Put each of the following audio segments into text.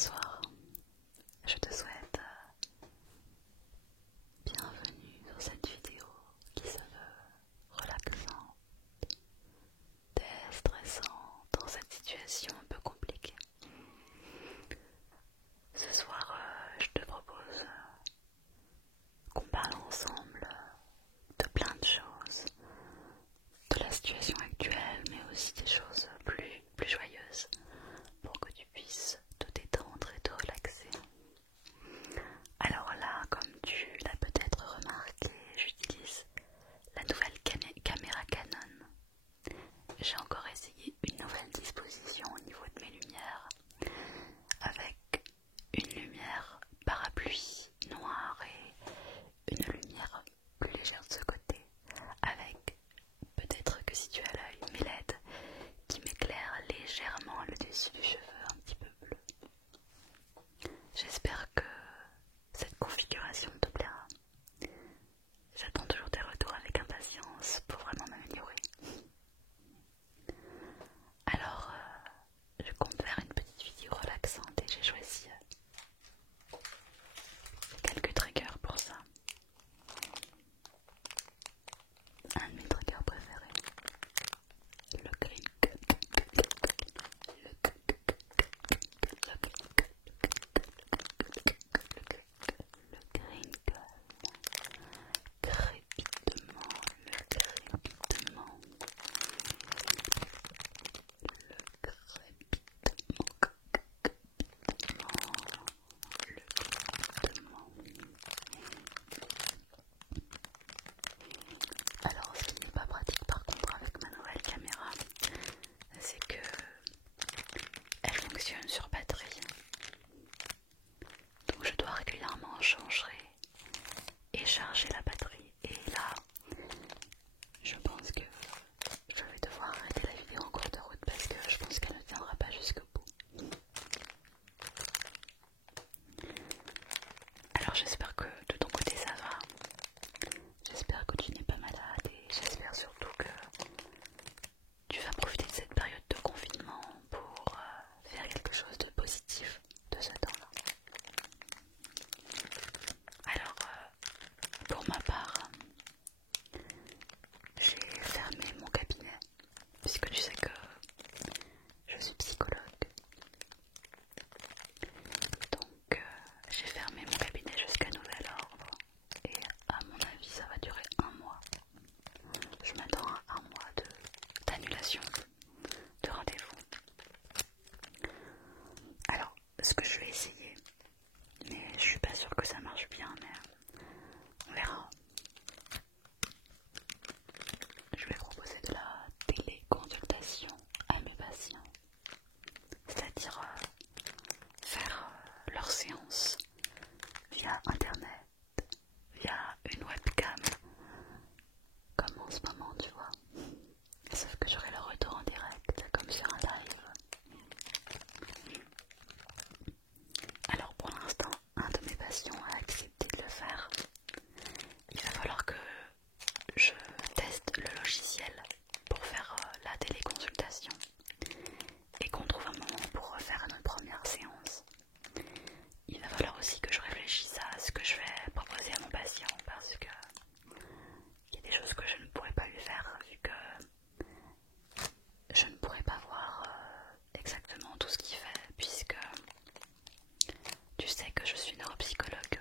Bonsoir, je te souhaite bienvenue dans cette vidéo qui se veut relaxante, déstressante dans cette situation un peu compliquée. Ce soir, je te propose qu'on parle ensemble de plein de choses, de la situation actuelle, mais aussi des choses plus joyeuses, pour que tu puisses te détendre et te relaxer. Alors là, comme tu l'as peut-être remarqué, j'utilise la nouvelle caméra Canon. J'ai encore essayé une nouvelle disposition au niveau de mes lumières, avec une lumière parapluie noire et une lumière plus légère de ce côté, avec peut-être que si tu as l'œil, mes LED qui m'éclairent légèrement le dessus du cheveu un petit peu bleu. J'espère que cette configuration te plaira. J'attends toujours tes retours avec impatience pour vraiment m'améliorer. Alors, je compte faire une petite vidéo relaxante et j'ai choisi quelques triggers pour ça. Un de mes triggers préférés, le green crépitement, le crépitement, Alors, ce qui n'est pas pratique par contre avec ma nouvelle caméra, c'est que elle fonctionne sur batterie. Donc je dois régulièrement changer et charger la batterie. Et là, je pense que je vais devoir arrêter la vidéo en cours de route parce que je pense qu'elle ne tiendra pas jusqu'au bout. Alors j'espère que de ton côté ça va. J'espère que tu n'es pas malade et j'espère surtout que tu vas profiter de cette période de confinement pour faire quelque chose de positif de ce temps-là. Alors, pour ma part, j'ai fermé mon cabinet puisque tu sais que je suis psychologue. Donc, j'ai fermé mon cabinet jusqu'à nouvel ordre et à mon avis, ça va durer un mois. Je m'attends à un mois d'annulation de rendez-vous. Alors, ce que je vais essayer, mais je suis pas sûre que ça marche bien, mais on verra. Je vais proposer de la téléconsultation à mes patients, c'est-à-dire faire leurs séances via internet, via une webcam, comme en ce moment tu vois, sauf que j'aurai le retour en direct comme sur un live. Alors pour l'instant, un de mes patients a accepté de le faire. Il va falloir que je teste le logiciel pour faire la téléconsultation et qu'on trouve un moment pour refaire notre première séance. Il va falloir aussi que je réfléchisse à ce que je vais proposer à mon patient parce que il y a des choses que je ne pourrais pas lui faire vu que je ne pourrais pas voir exactement tout ce qu'il fait puisque tu sais que je suis neuropsychologue.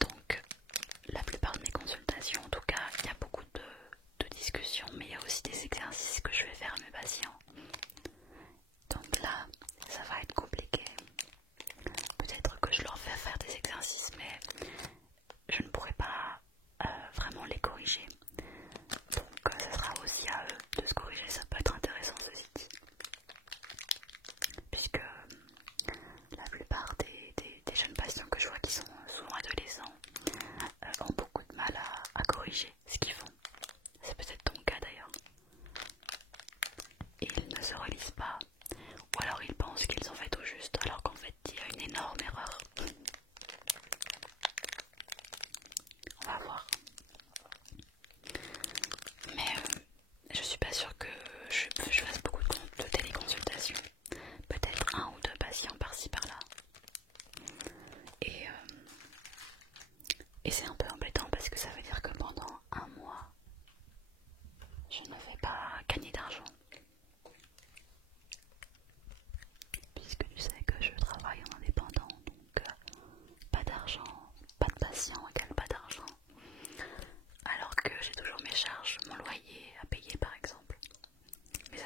Donc la plupart de mes consultations, en tout cas, il y a beaucoup de discussions, mais il y a aussi des exercices que je vais faire à mes patients. Donc là, ça va être compliqué. Peut-être que je leur fais faire des exercices, mais je ne pourrai pas vraiment les corriger. Donc ça sera aussi à eux de se corriger, ça peut être intéressant ceci dit. Puisque la plupart des jeunes patients que je vois qui sont souvent adolescents ont beaucoup de mal à corriger ce qu'ils font. C'est peut-être ton cas d'ailleurs. Ils ne se relisent pas, ou alors ils pensent qu'ils ont fait tout juste, alors qu'en fait il y a une énorme erreur. On va voir. Mais je suis pas sûre que je fasse beaucoup de téléconsultations. Peut-être un ou deux patients par-ci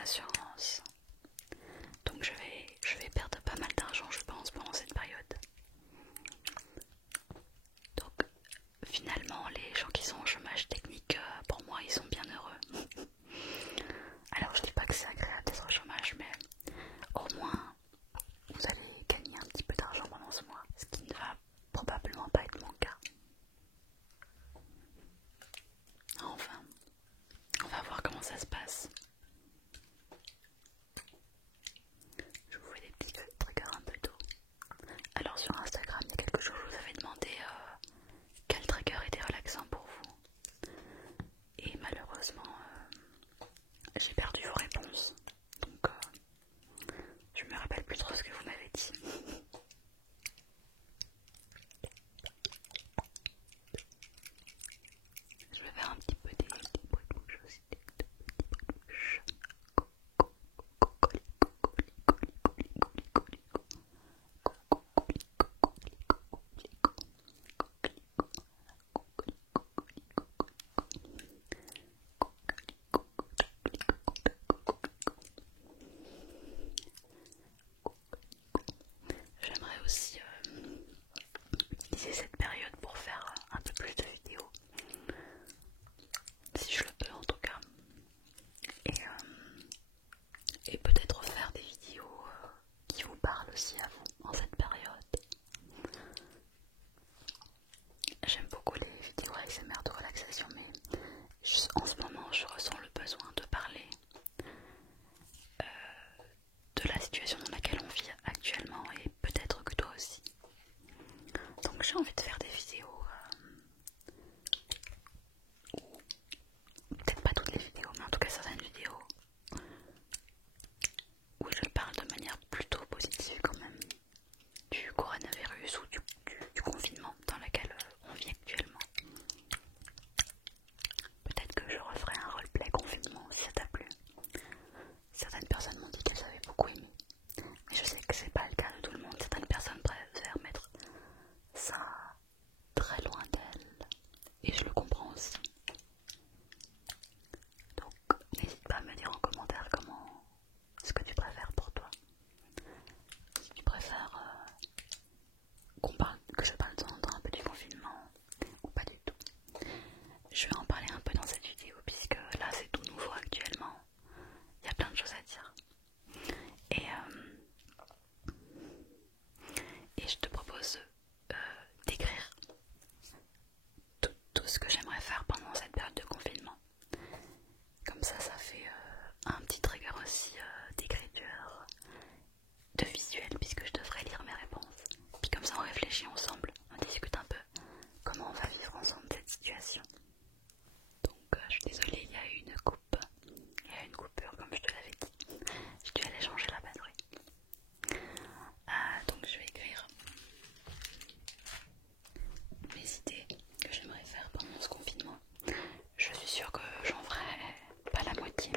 assurances. Donc je vais perdre pas mal d'argent je pense pendant cette période. Donc finalement les gens qui sont au chômage technique, pour moi ils sont bien heureux. Alors je dis pas que c'est agréable d'être au chômage, mais au moins vous allez gagner un petit peu d'argent pendant ce mois, ce qui ne va probablement pas être mon cas. Enfin, on va voir comment ça se passe. Je vous fais des petits triggers un peu tôt. Alors sur Instagram, il y a quelque chose, je vous avais demandé quel trigger était relaxant pour vous. Et malheureusement, j'ai perdu vos réponses. Donc je me rappelle plus trop ce que vous m'avez dit. Je vais faire un petit peu des bruits de bouche aussi. Des petits bruits de bouche. J'aimerais aussi utiliser cette période pour faire un peu plus de vidéos, si je le peux en tout cas, et peut-être faire des vidéos qui vous parlent aussi à vous en cette période. J'aime beaucoup les vidéos ASMR de relaxation, mais en ce moment je ressens le besoin de parler de la situation dans laquelle on vit actuellement, et peut-être que toi aussi. Donc j'ai envie de faire des vidéos, peut-être pas toutes les vidéos, mais en tout cas certaines vidéos où je parle de manière plutôt positive quand même du coronavirus ou du confinement dans lequel on vit actuellement. Peut-être que je referai un roleplay confinement si ça t'a plu. Certaines personnes m'ont dit qu'elles avaient beaucoup aimé, mais je sais que c'est pas le cas de tout le monde. Certaines personnes préfèrent mettre ça très loin d'elles, et je le comprends aussi. Donc n'hésite pas à me dire en commentaire ce que tu préfères pour toi. Si tu préfères que je parle de temps en temps un peu du confinement ou pas du tout. Je vais en parler un peu dans cette vidéo puisque là c'est tout nouveau actuellement. Il y a plein de choses à dire. Et je te propose d'écrire tout ce que j'aimerais faire pendant cette période de confinement. Comme ça fait un petit trigger aussi d'écriture, de visuel, puisque je devrais lire mes réponses. Puis comme ça on réfléchit ensemble, on discute un peu comment on va vivre ensemble cette situation. Donc je suis désolée, il y a eu une coupure comme je te l'avais dit. Je dû aller changer la batterie. Donc je vais écrire mes idées que j'aimerais faire pendant ce confinement. Je suis sûre que j'en ferai pas la moitié.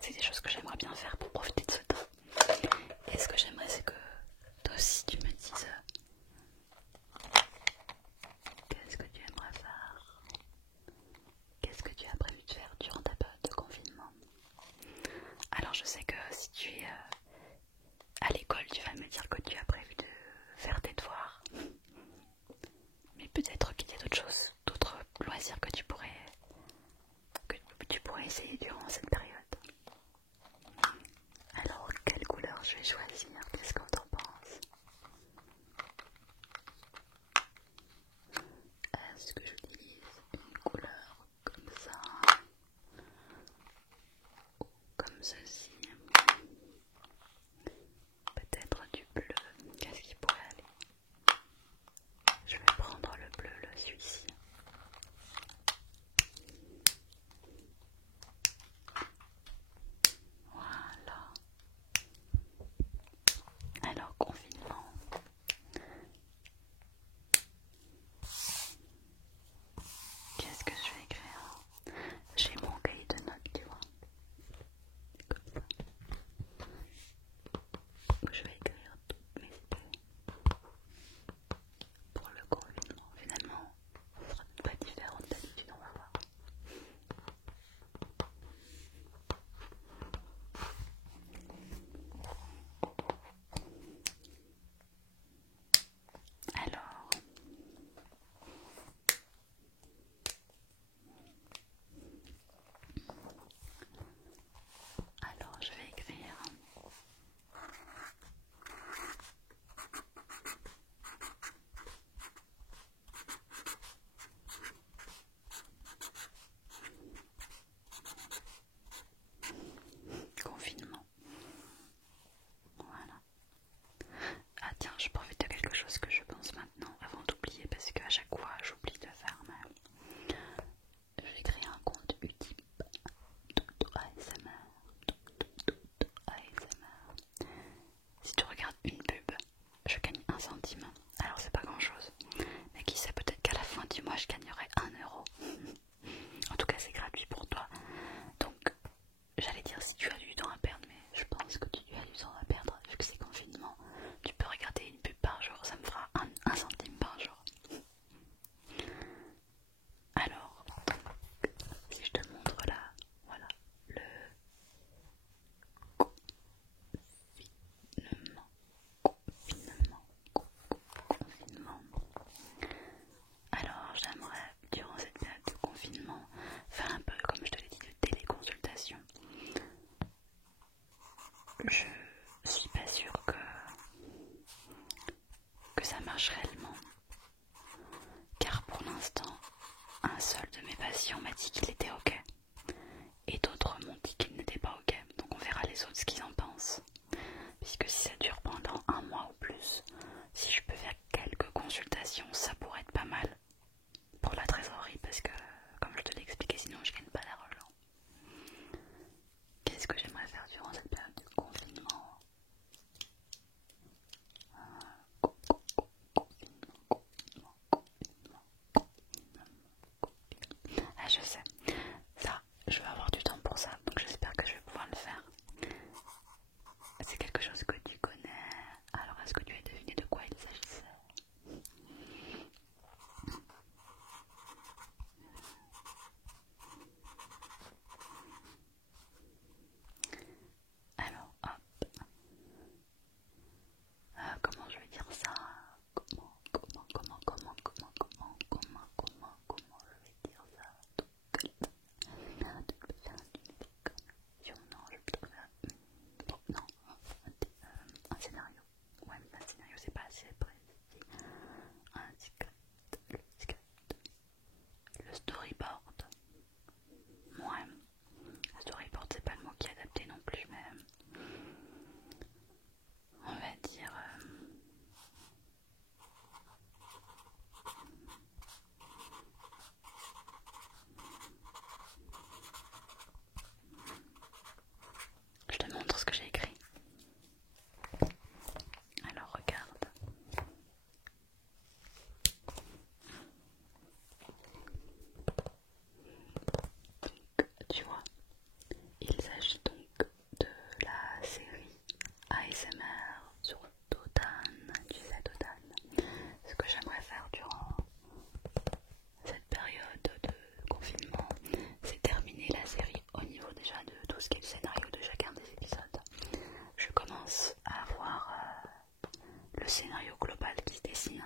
C'est des choses que j'aimerais bien faire pour profiter de ce temps. Et ce que j'aimerais, c'est que toi aussi tu me dises qu'est-ce que tu aimerais faire, qu'est-ce que tu as prévu de faire durant ta période de confinement. Alors je sais que si tu es à l'école, tu vas me dire que tu as prévu de faire tes devoirs, mais peut-être qu'il y a d'autres choses, d'autres loisirs que tu pourrais essayer durant cette période. Alors quelle couleur je vais choisir? Qu'est-ce qu'on t'en pense? Est-ce que j'utilise une couleur comme ça ou comme ceci? Peut-être du bleu. Qu'est-ce qui pourrait aller? Je vais prendre le bleu, celui-ci. Voilà. Alors, confinement. Qu'est-ce que je vais écrire? J'ai mon cahier de notes, tu vois. Comme ça. j'allais dire si tu as du temps à perdre, mais je pense que tu as du temps à perdre vu que c'est confinement. Tu peux regarder une pub par jour, ça me fera un centime par jour. Alors, si je te montre là, voilà, le confinement. Alors, j'aimerais, durant cette période de confinement, faire un peu, comme je te l'ai dit, de téléconsultation. Je suis pas sûre que ça marche réellement, car pour l'instant, un seul de mes patients m'a dit qu'il était ok, et d'autres m'ont dit qu'il n'était pas ok, donc on verra les autres ce qu'ils en pensent. Puisque si ça dure pendant un mois ou plus, si je peux faire quelques consultations, ça pourrait être pas mal pour la trésorerie, parce que comme je te l'ai expliqué, sinon je gagne pas d'argent. Qu'est-ce que j'aimerais faire durant cette période de confinement? Ah, je sais, ça, je vais avoir du temps pour ça, donc j'espère que je vais pouvoir le faire. C'est quelque chose que tu connais, alors est-ce que tu as deviné de quoi il s'agissait? Alors, hop. Comment je vais dire ça? Comment je vais dire ça? Non, je vais plutôt faire un scénario. Ouais, mais un scénario, c'est pas assez précis. Un le storyboard. Ouais, le storyboard, c'est pas le mot qui est adapté non plus, mais on va dire. Je te montre ce que j'ai écrit. Alors regarde. Tu vois, il s'agit donc de la série ASMR sur Dodan. Tu sais, Dodan. Ce que j'aimerais faire durant cette période de confinement, c'est terminer la série au niveau déjà de tout ce qui est le scénario de chacun des épisodes. Je commence à avoir le scénario global qui se dessine,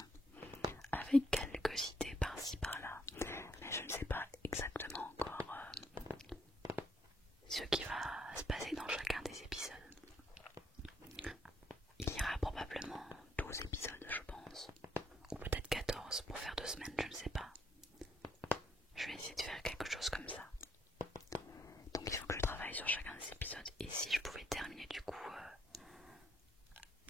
avec quelques idées par-ci par-là, mais je ne sais pas exactement encore ce qui va se passer dans chacun des épisodes. Il y aura probablement 12 épisodes, je pense, ou peut-être 14 pour faire 2 semaines, je ne sais pas. Je vais essayer de faire quelque chose comme ça. Donc il faut que je travaille sur chacun des épisodes, et si je pouvais terminer du coup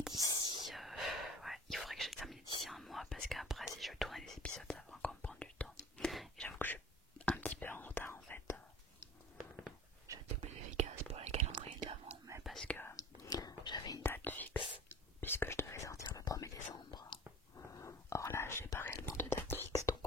d'ici... ouais, il faudrait que je termine d'ici un mois, parce qu'après si je veux tourner des épisodes, ça va encore me prendre du temps. Et j'avoue que je suis un petit peu en retard en fait. J'ai été plus efficace pour les calendriers d'avant, mais parce que j'avais une date fixe, puisque je devais sortir le 1er décembre. Or là, j'ai pas réellement de date fixe, donc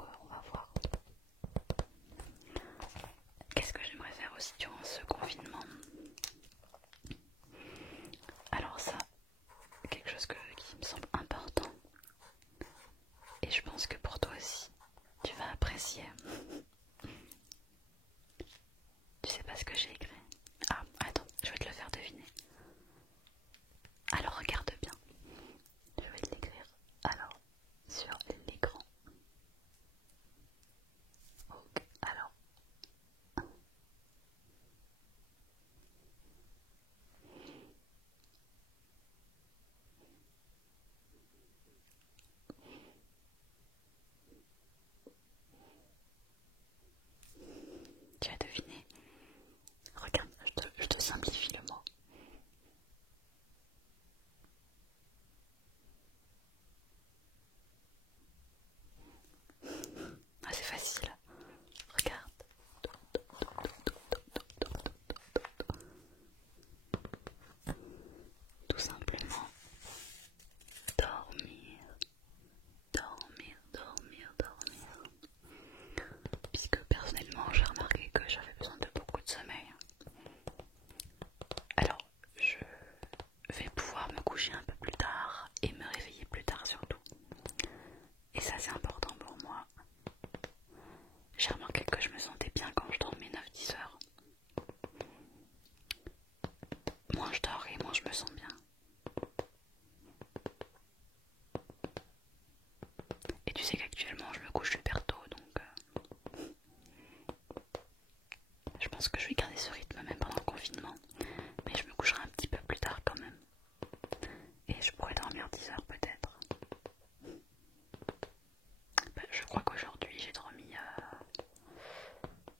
je me sens bien. Et tu sais qu'actuellement je me couche super tôt, donc je pense que je vais garder ce rythme même pendant le confinement. Mais je me coucherai un petit peu plus tard quand même. Et je pourrais dormir 10 heures peut-être. Je crois qu'aujourd'hui j'ai dormi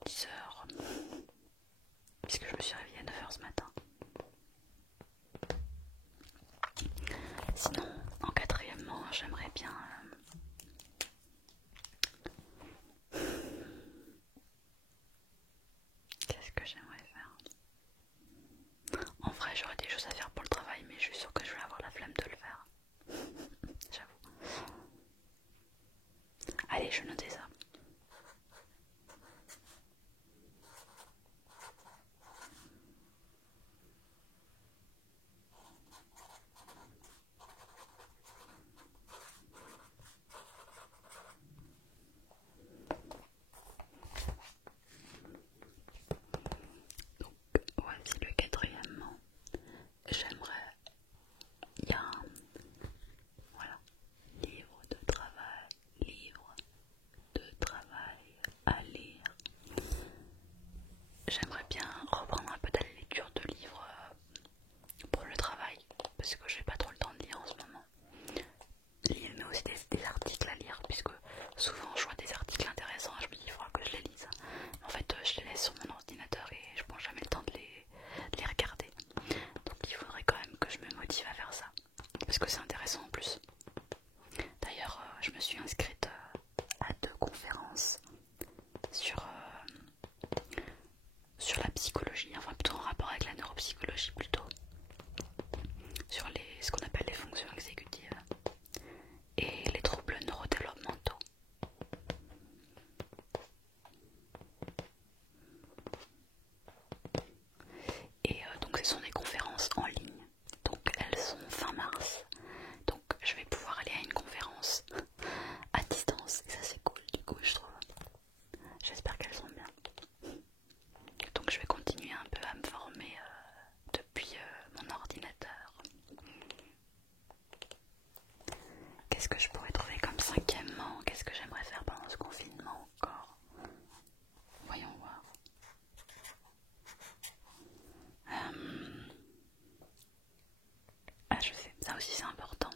10 heures. Puisque je me suis réveillée à 9 heures ce matin. Sinon, en quatrièmement, j'aimerais bien... Qu'est-ce que j'aimerais faire? En vrai, j'aurais des choses à faire pour le travail, mais je suis sûre que je vais avoir la flemme de le faire. J'avoue. Allez, je notais ça. Donc, voici le quatrièmement. J'aimerais... Il y a un... Voilà. Livre de travail à lire. J'aimerais bien reprendre un peu de la lecture de livres pour le travail, parce que j'ai pas trop le temps de lire en ce moment. Lire, mais aussi des articles à lire, puisque souvent je vois des articles intéressants et je me dis il faudra que je les lise. En fait, je les laisse sur mon ordinateur et je prends jamais le temps de les regarder. Donc il faudrait quand même que je me motive à faire ça, parce que c'est intéressant en plus. D'ailleurs, je me suis inscrite à 2 conférences sur la psychologie, enfin plutôt en rapport avec la neuropsychologie plutôt, sur ce qu'on appelle les fonctions exécutives et les troubles neurodéveloppementaux. Et donc ce sont des conférences en ligne, donc elles sont fin mars, donc je vais pouvoir aller à une conférence à distance et ça c'est cool du coup je trouve. J'espère qu'elles sont bien. Donc je vais continuer un peu à me former depuis mon ordinateur. Qu'est-ce que je pourrais trouver comme cinquièmement? Qu'est-ce que j'aimerais faire pendant ce confinement encore? Voyons voir. Ah je sais, ça aussi c'est important.